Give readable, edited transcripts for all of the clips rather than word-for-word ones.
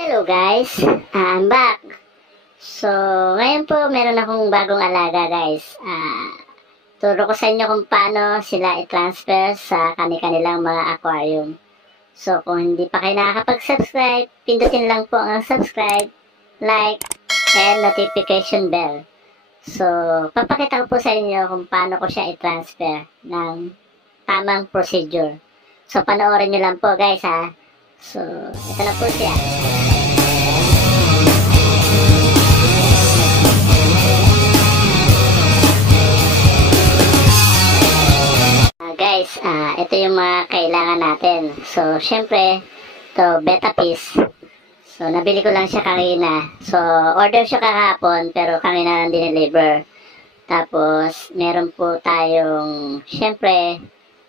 Hello guys, I'm back. So, ngayon po meron akong bagong alaga guys. Turo ko sa inyo kung paano sila i-transfer sa kanilang mga aquarium. So, kung hindi pa kayo nakakapag-subscribe, pindutin lang po ang subscribe, like, and notification bell. So, papakita ko po sa inyo kung paano ko siya i-transfer ng tamang procedure. So, panoorin nyo lang po guys ha. So, ito na po siya. Guys, ito yung mga kailangan natin. So, syempre, to beta piece. So, nabili ko lang siya kanina. So, order siya kahapon, pero kanina lang dineliver. Tapos, meron po tayong, syempre,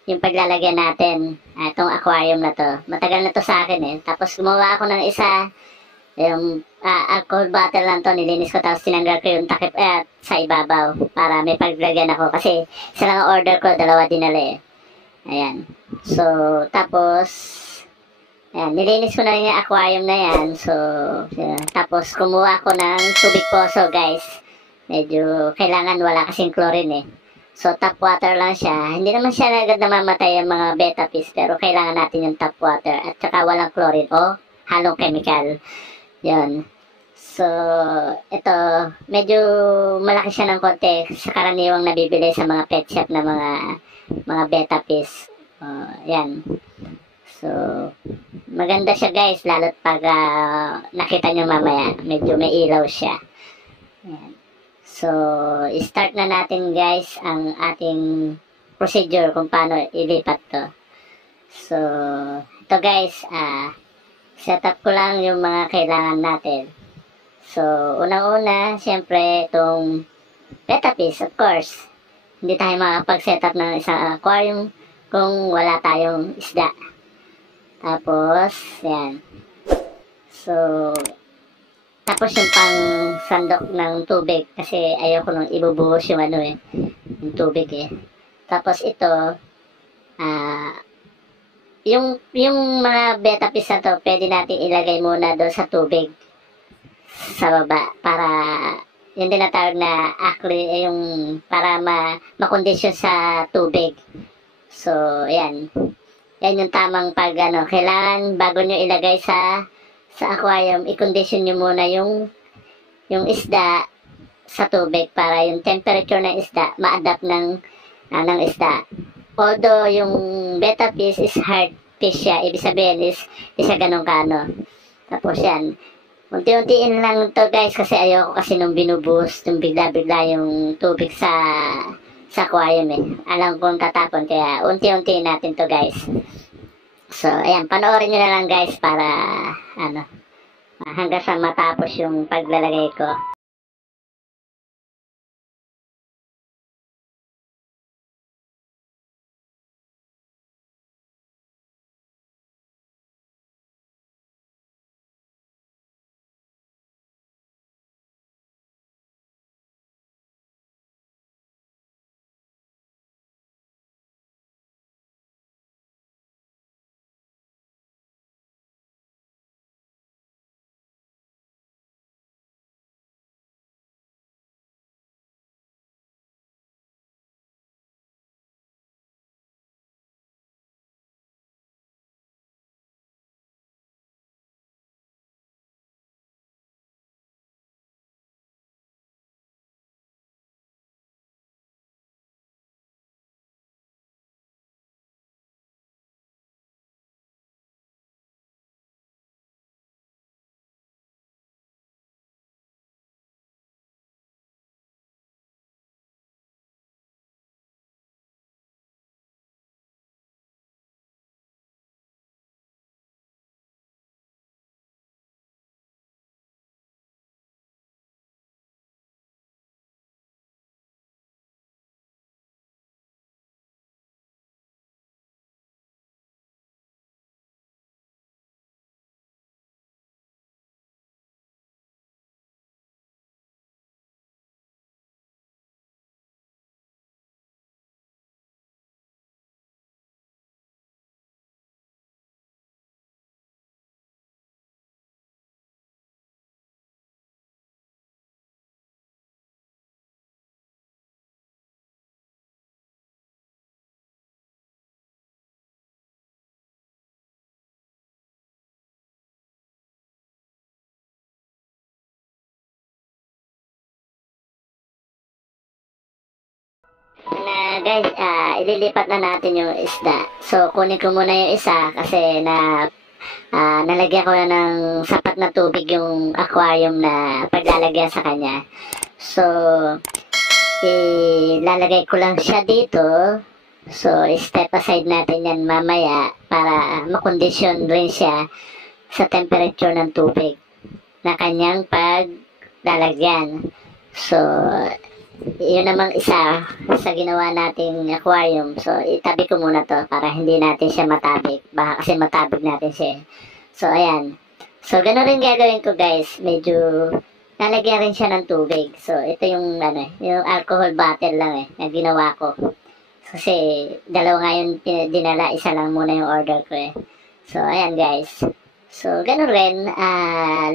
yung paglalagyan natin, itong aquarium na to. Matagal na to sa akin eh. Tapos, gumawa ako ng isa, yung alcohol bottle lang to, nilinis ko, tapos tinanggal ko yung takip sa ibabaw para may paglagyan ako. Kasi, isa lang ang order ko, dalawa dinala eh. Ayan. So, tapos, ayan, nilinis ko na rin yung aquarium na yan. So, tapos kumuha ko ng tubig poso, guys. Medyo kailangan wala kasing chlorine eh. So, tap water lang siya. Hindi naman siya agad namamatay ang mga beta fish, pero kailangan natin yung tap water. At saka walang chlorine o halong chemical. Yan. So, ito, medyo malaki siya ng konti sa karaniwang nabibili sa mga pet shop na mga beta fish. Yan. So, maganda siya guys, lalo't pag nakita nyo mamaya, medyo may ilaw siya. Yan. So, start na natin guys ang ating procedure kung paano ilipat to. So, ito guys, set up ko lang yung mga kailangan natin. So, unang-una, syempre, itong beta fish, of course. Hindi tayo makapag-set up ng isang aquarium kung wala tayong isda. Tapos, yan. So, tapos yung pang sandok ng tubig kasi ayoko nung ibubuhos yung yung tubig eh. Tapos ito, yung mga beta fish na to, pwede natin ilagay muna doon sa tubig sa baba para yung tinatawag na yung para makondisyon sa tubig. So, yan. Yan yung tamang kailangan bago nyo ilagay sa aquarium, i-condition nyo muna yung isda sa tubig para yung temperature ng isda ma-adapt ng isda. Although yung beta fish is hard fish siya, ibig sabihin is isa ganun kano. Tapos yan, unti-untiin lang to guys kasi ayoko kasi nung binubuhos, nung bigla-bigla yung tubig sa aquarium eh. Alam kong tatapon kaya unti-untiin natin to guys. So, ayan, panoorin nyo na lang guys para hanggang sa matapos yung paglalagay ko. Guys, ililipat na natin yung isda. So, kunin ko muna yung isa kasi nalagyan ko na ng sapat na tubig yung aquarium na paglalagyan sa kanya. So, ilalagay ko lang siya dito. So, step aside natin yan mamaya para makondisyon rin siya sa temperature ng tubig na kanyang paglalagyan. So, yun namang isa sa ginawa nating aquarium. So, itabi ko muna to para hindi natin siya matabig. Baka kasi matabig natin siya. So, ayan. So, gano'n rin gagawin ko, guys. Medyo nalagyan rin siya ng tubig. So, ito yung, yung alcohol bottle lang na ginawa ko. Kasi, dalawa nga yung dinala. Isa lang muna yung order ko So, ayan, guys. So, gano'n rin.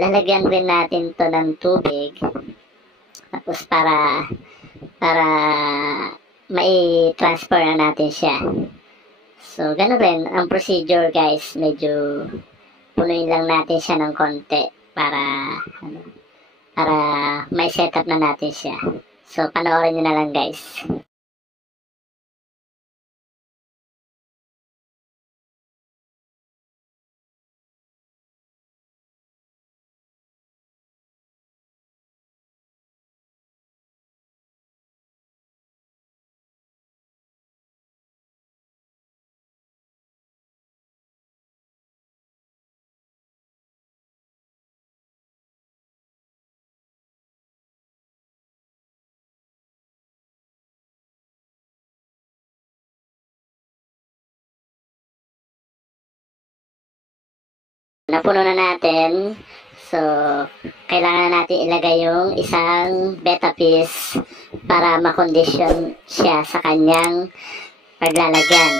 Lalagyan rin natin to ng tubig. Tapos, para mai-transfer na natin siya. So, gano'n rin ang procedure, guys. Medyo punuin lang natin siya ng konti para may setup na natin siya. So, panoorin nyo na lang, guys. Napuno na natin. So, kailangan natin ilagay yung isang betta piece para makondisyon siya sa kanyang paglalagyan.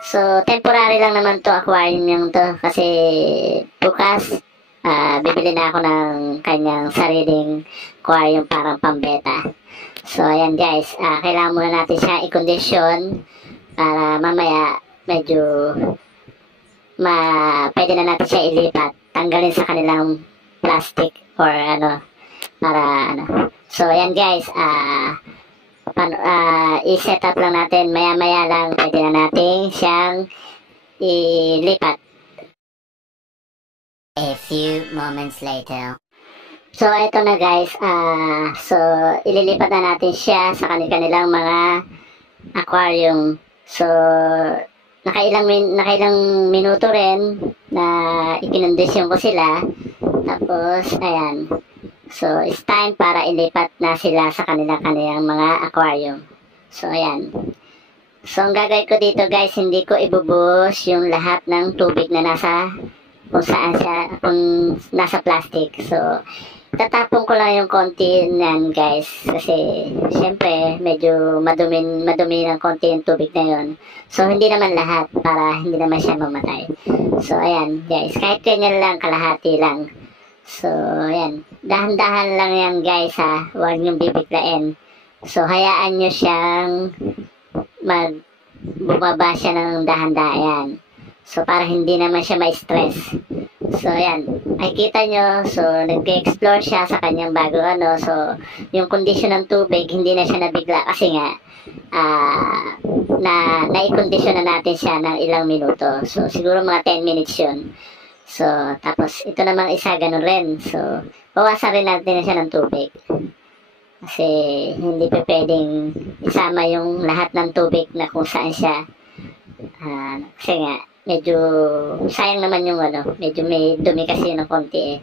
So, temporary lang naman to aquarium yung to kasi bukas bibili na ako ng kanyang sariling aquarium parang pambeta. So, ayan guys, kailangan muna natin siya i-condition para mamaya medyo pwede na natin siya ilipat, tanggalin sa kanilang plastic or para So, ayan guys, i-set up lang natin, maya-maya lang pwede na natin siyang ilipat. A few moments later. So, ito na guys, so, ililipat na natin siya sa kanilang mga aquarium. So, nakailang minuto rin na ikinondisyon ko sila. Tapos, ayan. So, it's time para ilipat na sila sa kanilang mga aquarium. So, ayan. So, ang gagawin ko dito guys, hindi ko ibubuhos yung lahat ng tubig na nasa nasa plastic. So, tatapon ko lang yung konti nan guys. Kasi, syempre, medyo madumi ng konti yung tubig na yun. So, hindi naman lahat para hindi naman siya mamatay. So, ayan guys. Kahit ganyan lang, kalahati lang. So, ayan. Dahan-dahan lang yan guys ha. Huwag niyong bibiglain. So, hayaan nyo siyang bumaba siya ng dahan-dahan. So, para hindi naman siya ma-stress. So, ayan. Makikita nyo. So, nag-explore siya sa kanyang bago So, yung kondisyon ng tubig, hindi na siya nabigla. Kasi nga, na-i-condition na natin siya ng ilang minuto. So, siguro mga 10 minutes yun. So, tapos, ito namang isa, ganun rin. So, bawasan rin natin na siya ng tubig. Kasi, hindi pa pwedeng isama yung lahat ng tubig na kung saan siya. Kasi nga, medyo sayang naman yung medyo may dumi kasi ng konti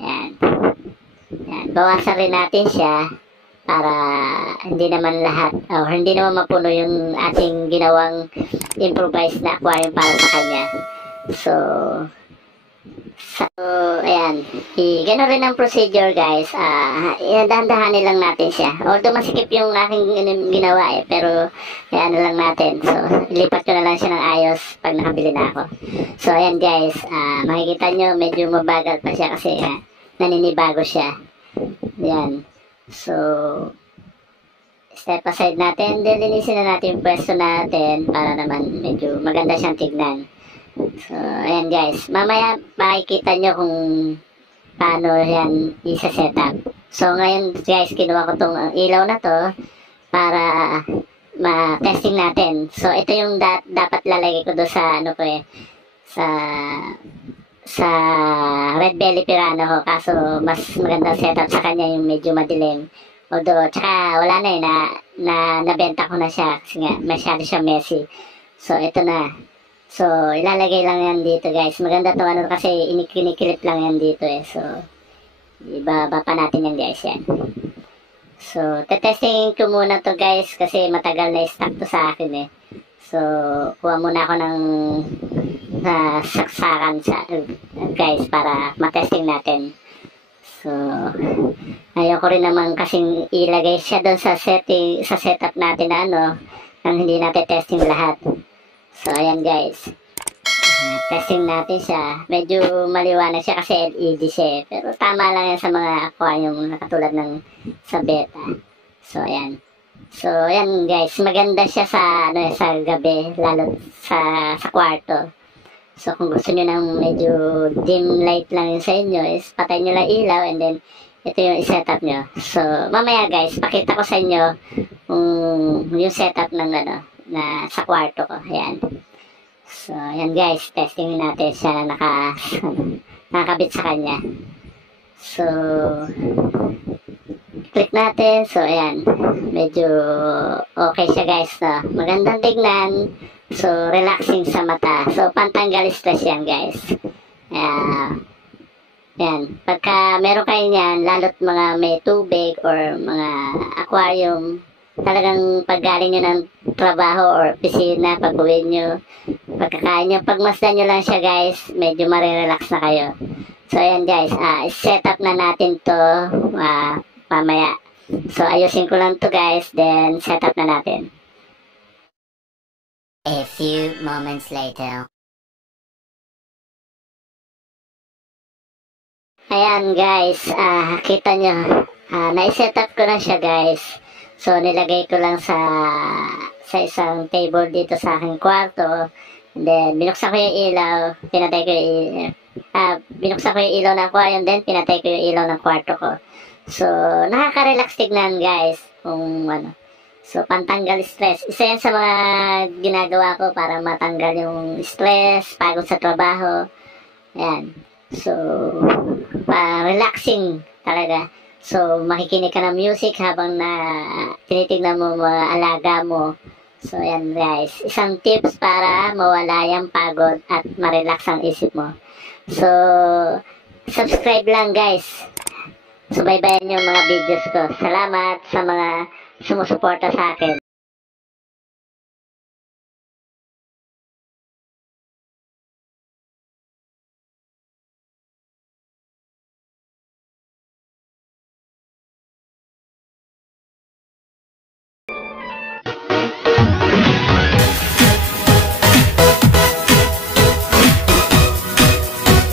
Yan. Yan. Bawasan rin natin siya para hindi naman lahat or hindi naman mapuno yung ating ginawang improvised na aquarium para sa kanya. So, ayan. Gano'n rin ang procedure guys. Dahan-dahanin lang natin siya. Although masikip yung aking ginawa pero ano lang natin. So, ilipat ko na lang siya ng ayos pag nakabili na ako. So, ayan guys. Makikita nyo medyo mabagal pa siya kasi naninibago siya. Ayan. So, step aside natin. Linisin na natin yung pwesto natin para naman medyo maganda siyang tignan. So, ayan guys. Mamaya makikita nyo kung paano yan isa-setup. So, ngayon guys, kinuha ko tong ilaw na to para ma-testing natin. So, ito yung dapat lalagay ko doon sa, ano ko sa Red Belly Pirano ko. Kaso, mas magandang setup sa kanya yung medyo madilim. Although, tsaka wala na nabenta ko na siya kasi nga masyado siya messy. So, ito na. So, ilalagay lang yan dito guys. Maganda to ano kasi kinikilip lang yan dito So, ibaba pa natin yan guys yan. So, tetesting ko muna to guys kasi matagal na stock to sa akin So, kuha muna ako ng saksakan guys para matesting natin. So, ayoko rin naman kasing ilagay siya doon sa setup natin na nang hindi natin testing lahat. So, ayan guys. Testing natin siya. Medyo maliwanag siya kasi LED siya pero tama lang yan sa mga aquarium na katulad ng sa beta. So, ayan. So, ayan guys. Maganda siya sa gabi, lalo sa kwarto. So, kung gusto nyo ng medyo dim light lang yun sa inyo, is patay nyo lang ilaw and then ito yung i-setup nyo. So, mamaya guys, pakita ko sa inyo yung setup ng na sa kwarto ko. Ayan. So, ayan guys, testing natin siya na nakakabit sa kanya. So, click natin. So, ayan. Medyo okay siya guys. Magandang tignan. So, relaxing sa mata. So, pantanggal stress yan, guys. Yan. Pagka meron kayo yan, lalo't mga may tubig or mga aquarium, talagang paggaling nyo ng trabaho or pisina, pag-uwi nyo, pagkakain nyo, pagmasdan nyo lang siya, guys, medyo marirelax na kayo. So, ayan, guys. Set up na natin to mamaya. So, ayusin ko lang to, guys, then set up na natin. A few moments later. Ayan guys, kita nyo, na-set up ko na siya guys. So nilagay ko lang sa isang table dito sa aking kwarto. And then binuksan ko yung ilaw, pinatay ko yung binuksan ko yung ilaw ng aquarium, then pinatay ko yung ilaw ng kwarto ko. So nakaka-relax tignan guys, kung So, pantanggal stress. Isa yan sa mga ginagawa ko para matanggal yung stress, pagod sa trabaho. Ayan. So, relaxing talaga. So, makikinig ka ng music habang tinitignan mo mga alaga mo. So, ayan guys. Isang tips para mawala yung pagod at ma-relax ang isip mo. So, subscribe lang guys. Subaybayan yung mga videos ko. Salamat sa mga sumusuporta sa akin.